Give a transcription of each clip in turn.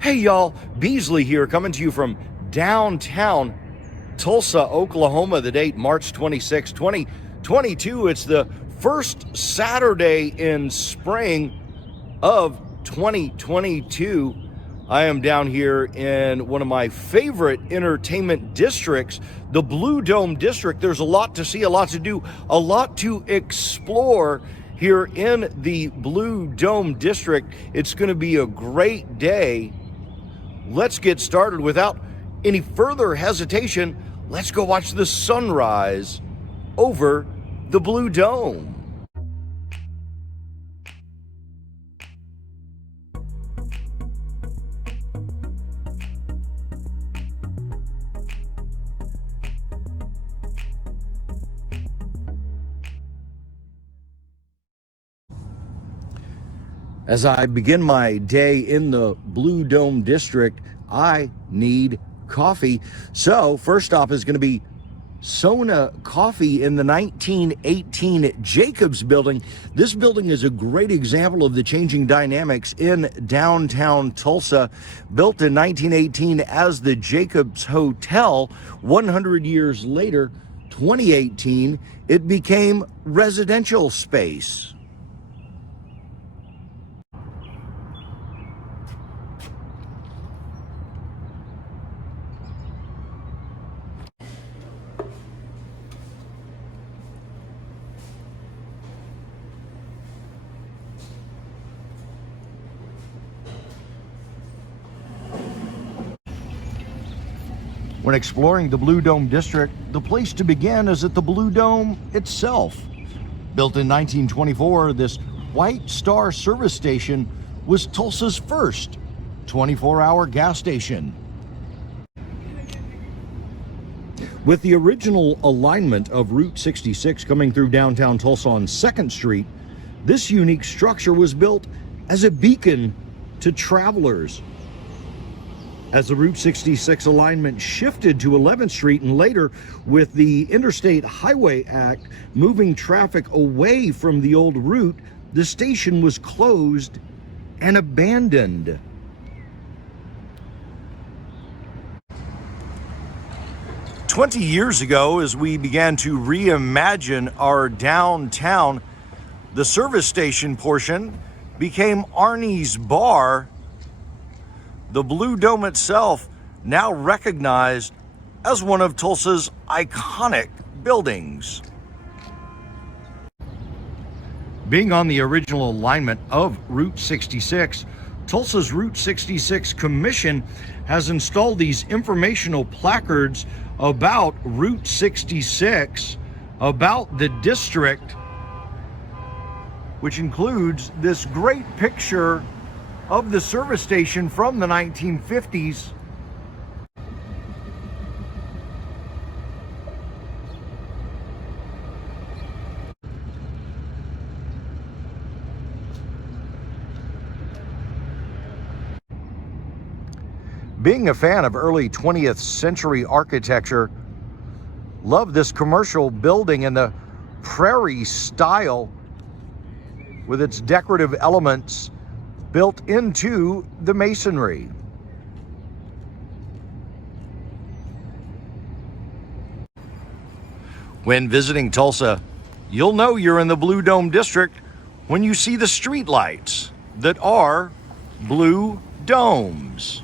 Hey y'all, Beasley here, coming to you from downtown Tulsa, Oklahoma. The date March 26, 2022. It's the first Saturday in spring of 2022. I am down here in one of my favorite entertainment districts, the Blue Dome District. There's a lot to see, a lot to do, a lot to explore here in the Blue Dome District. It's going to be a great day. Let's get started. Without any further hesitation, let's go watch the sunrise over the Blue Dome. As I begin my day in the Blue Dome District, I need coffee. So first stop is going to be Sona Coffee in the 1918 Jacobs Building. This building is a great example of the changing dynamics in downtown Tulsa. Built in 1918 as the Jacobs Hotel, 100 years later, 2018, it became residential space. When exploring the Blue Dome District, the place to begin is at the Blue Dome itself. Built in 1924, this White Star service station was Tulsa's first 24-hour gas station. With the original alignment of Route 66 coming through downtown Tulsa on 2nd Street, this unique structure was built as a beacon to travelers. As the Route 66 alignment shifted to 11th Street and later with the Interstate Highway Act moving traffic away from the old route, the station was closed and abandoned. "20 years ago, as we began to reimagine our downtown, the service station portion became Arnie's Bar. The Blue Dome itself now recognized as one of Tulsa's iconic buildings. Being on the original alignment of Route 66, Tulsa's Route 66 Commission has installed these informational placards about Route 66, about the district, which includes this great picture of the service station from the 1950s. Being a fan of early 20th century architecture, love this commercial building in the prairie style with its decorative elements built into the masonry. When visiting Tulsa, you'll know you're in the Blue Dome District when you see the street lights that are blue domes.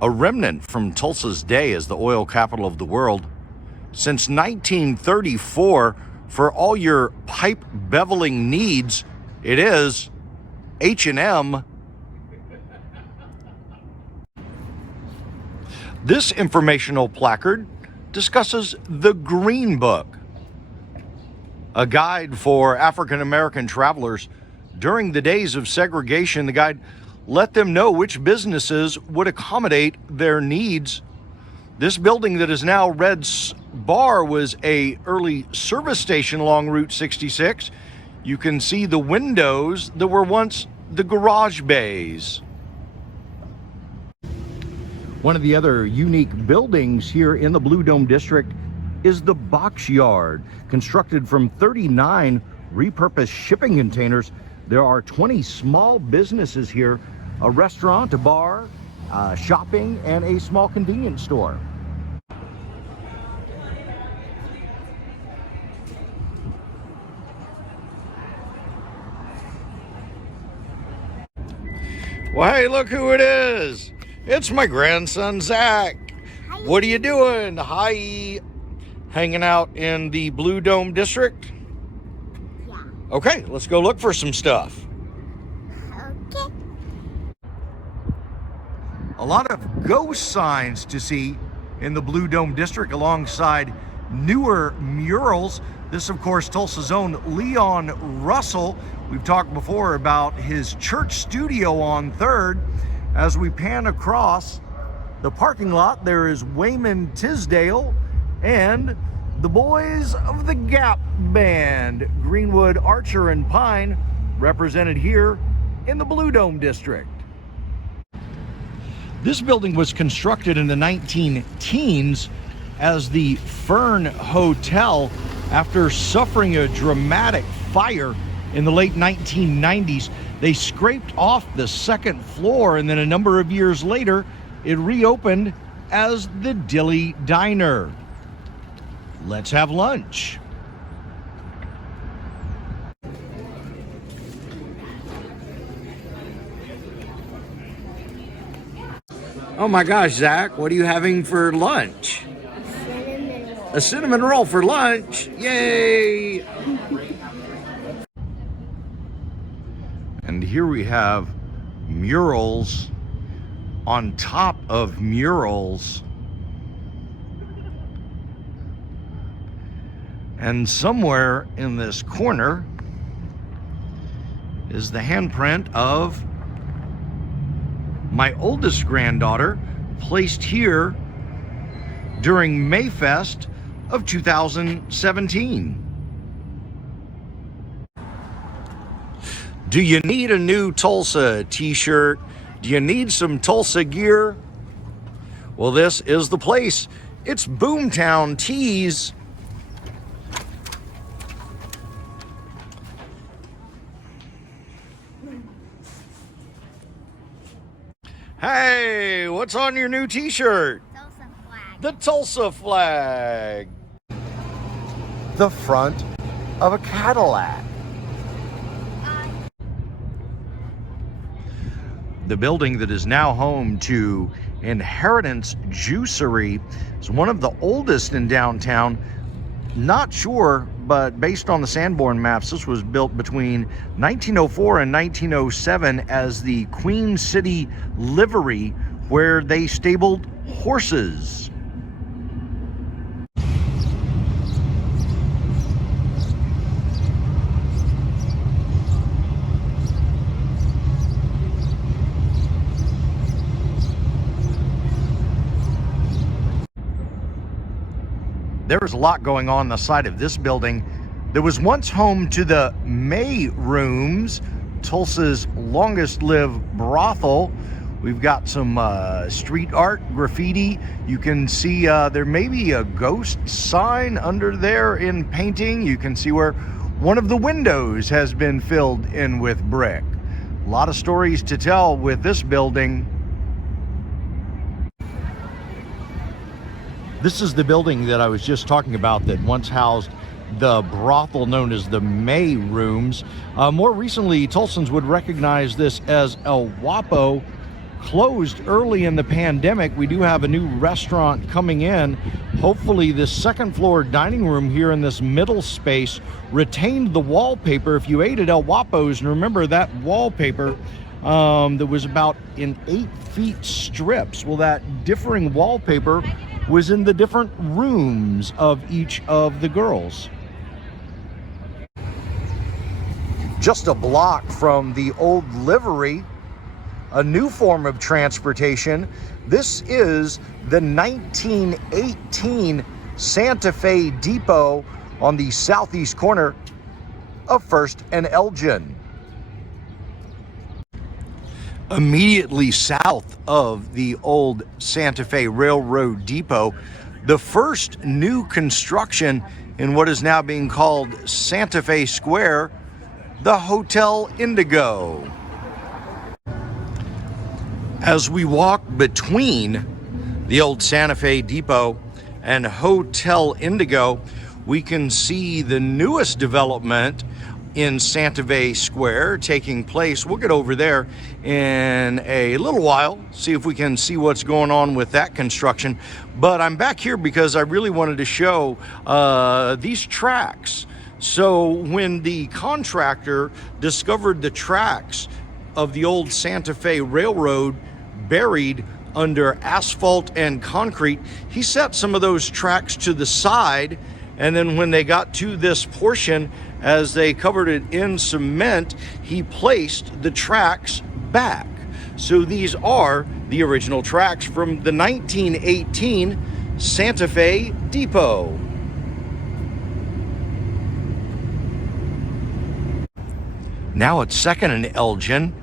A remnant from Tulsa's day as the oil capital of the world, since 1934, for all your pipe beveling needs, it is H&M. This informational placard discusses the Green Book, a guide for African American travelers. During the days of segregation, the guide let them know which businesses would accommodate their needs. This building that is now Red's Bar was a early service station along Route 66. You can see the windows that were once the garage bays. One of the other unique buildings here in the Blue Dome District is the Box Yard, constructed from 39 repurposed shipping containers. There are 20 small businesses here, a restaurant, a bar, shopping, and a small convenience store. Well, hey, look who it is. It's my grandson, Zach. Hi. What are you doing? Hi. Hanging out in the Blue Dome District? Yeah. Okay, let's go look for some stuff. Okay. A lot of ghost signs to see in the Blue Dome District alongside newer murals. This, of course, Tulsa's own Leon Russell. We've talked before about his church studio on 3rd. As we pan across the parking lot, there is Wayman Tisdale and the boys of the Gap Band, Greenwood, Archer, and Pine, represented here in the Blue Dome District. This building was constructed in the 19-teens as the Fern Hotel after suffering a dramatic fire in the late 1990s. They scraped off the second floor, and then a number of years later, it reopened as the Dilly Diner. Let's have lunch. Oh my gosh, Zach, what are you having for lunch? Cinnamon roll. A cinnamon roll for lunch. Yay! And here we have murals on top of murals. And somewhere in this corner is the handprint of my oldest granddaughter, placed here during Mayfest of 2017. Do you need a new Tulsa t-shirt? Do you need some Tulsa gear? Well, this is the place. It's Boomtown Tees. Hey, what's on your new t-shirt? Tulsa flag. The Tulsa flag. The front of a Cadillac. The building that is now home to Inheritance Juicery is one of the oldest in downtown. Not sure, but based on the Sanborn maps, this was built between 1904 and 1907 as the Queen City livery where they stabled horses. There's a lot going on the side of this building. There was once home to the May Rooms, Tulsa's longest lived brothel. We've got some street art, graffiti. You can see there may be a ghost sign under there in painting. You can see where one of the windows has been filled in with brick. A lot of stories to tell with this building. This is the building that I was just talking about that once housed the brothel known as the May Rooms. More recently, Tulsans would recognize this as El Guapo. Closed early in the pandemic. We do have a new restaurant coming in. Hopefully this second floor dining room here in this middle space retained the wallpaper. If you ate at El Guapo's, and remember that wallpaper that was about in 8 feet strips, well, that differing wallpaper was in the different rooms of each of the girls. Just a block from the old livery, a new form of transportation. This is the 1918 Santa Fe Depot on the southeast corner of First and Elgin. Immediately south of the old Santa Fe Railroad Depot, the first new construction in what is now being called Santa Fe Square, the Hotel Indigo. As we walk between the old Santa Fe Depot and Hotel Indigo, we can see the newest development in Santa Fe Square taking place. We'll get over there in a little while, see if we can see what's going on with that construction. But I'm back here because I really wanted to show these tracks. So when the contractor discovered the tracks of the old Santa Fe Railroad buried under asphalt and concrete, he set some of those tracks to the side, and then when they got to this portion, as they covered it in cement, he placed the tracks back. So these are the original tracks from the 1918 Santa Fe Depot. Now at 2nd and Elgin,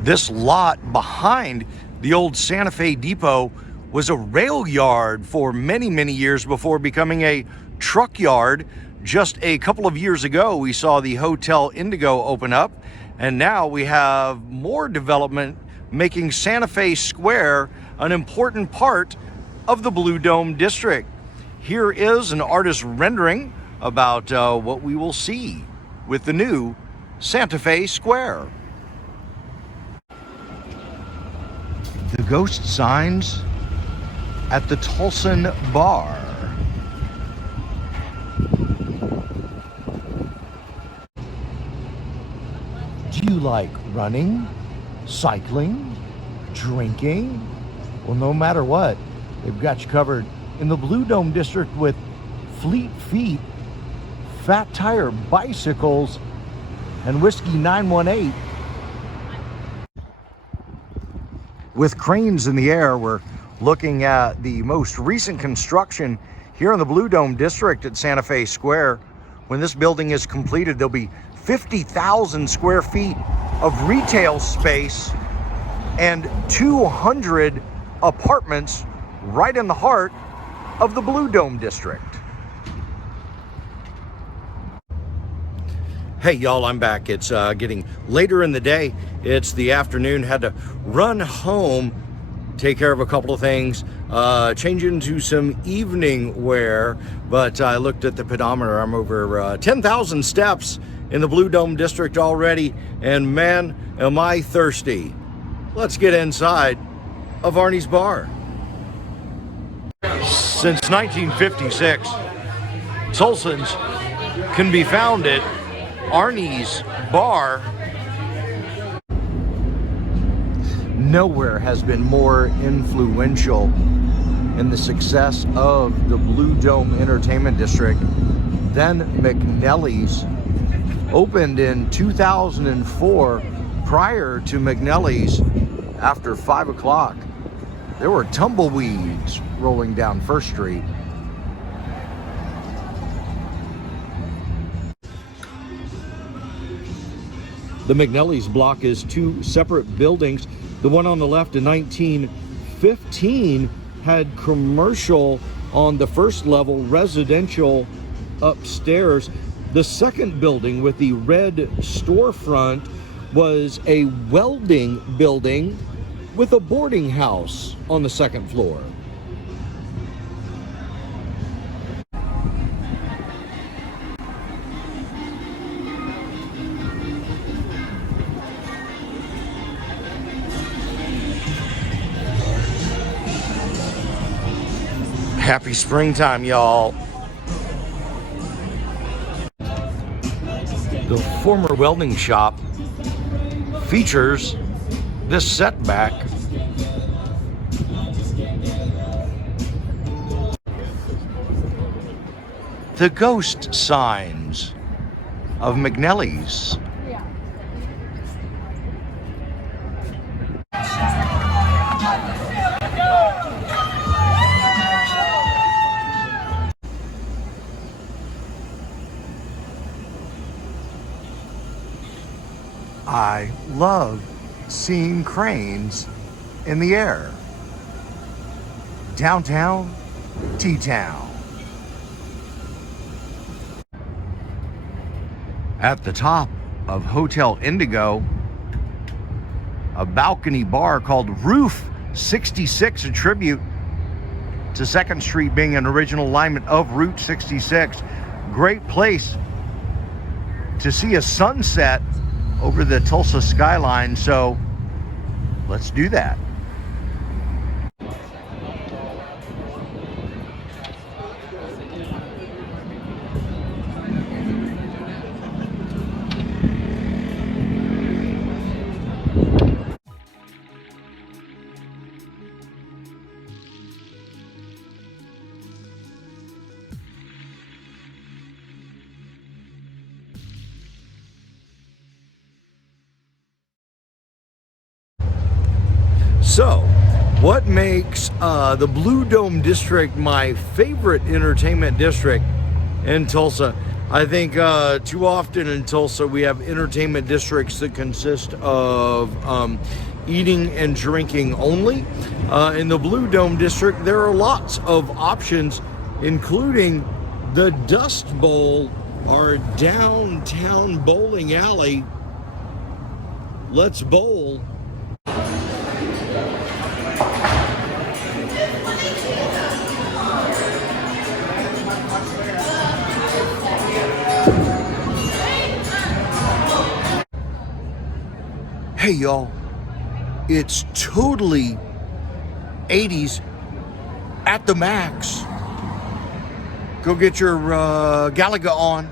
this lot behind the old Santa Fe Depot was a rail yard for many, many years before becoming a truck yard. Just a couple of years ago, we saw the Hotel Indigo open up, and now we have more development making Santa Fe Square an important part of the Blue Dome District. Here is an artist rendering about what we will see with the new Santa Fe Square. The ghost signs at the Tulsa bar. Do you like running, cycling, drinking? Well, no matter what, they've got you covered in the Blue Dome District with Fleet Feet, Fat Tire Bicycles, and Whiskey 918. With cranes in the air, we're looking at the most recent construction here in the Blue Dome District at Santa Fe Square. When this building is completed, there'll be 50,000 square feet of retail space and 200 apartments right in the heart of the Blue Dome District. Hey y'all, I'm back. It's getting later in the day. It's the afternoon. Had to run home, take care of a couple of things, change into some evening wear, but I looked at the pedometer. I'm over 10,000 steps in the Blue Dome District already, and man, am I thirsty. Let's get inside of Arnie's Bar. Since 1956, Tulsans can be found at Arnie's Bar. Nowhere has been more influential in the success of the Blue Dome Entertainment District than McNelly's. Opened in 2004. Prior to McNelly's, after 5 o'clock, there were tumbleweeds rolling down First Street. The McNelly's block is two separate buildings. The one on the left in 1915 had commercial on the first level, residential upstairs. The second building with the red storefront was a welding building with a boarding house on the second floor. Happy springtime, y'all. The former welding shop features this setback. The ghost signs of McNelly's. I love seeing cranes in the air. Downtown, T-Town. At the top of Hotel Indigo, a balcony bar called Roof 66, a tribute to 2nd Street being an original alignment of Route 66. Great place to see a sunset over the Tulsa skyline, so let's do that. So, what makes the Blue Dome District my favorite entertainment district in Tulsa? I think too often in Tulsa we have entertainment districts that consist of eating and drinking only. In the Blue Dome District, there are lots of options, including the Dust Bowl, our downtown bowling alley. Let's bowl. Hey y'all, it's totally 80s at the max. Go get your Galaga on.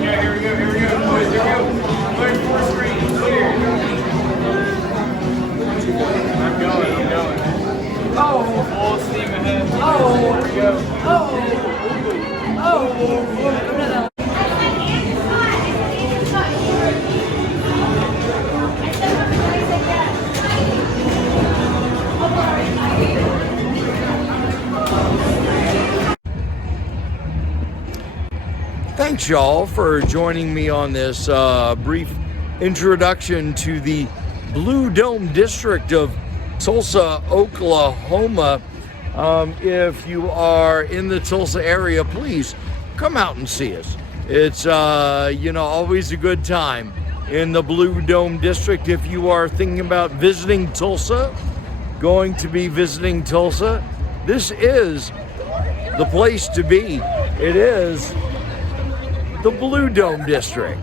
Here we go. Clear 4 screens, clear. I'm going. Oh, full steam ahead. Oh, here we go. Thanks y'all for joining me on this brief introduction to the Blue Dome District of Tulsa, Oklahoma. If you are in the Tulsa area, please come out and see us. It's always a good time in the Blue Dome District. If you are thinking about visiting Tulsa, going to be visiting Tulsa, this is the place to be. It is the Blue Dome District.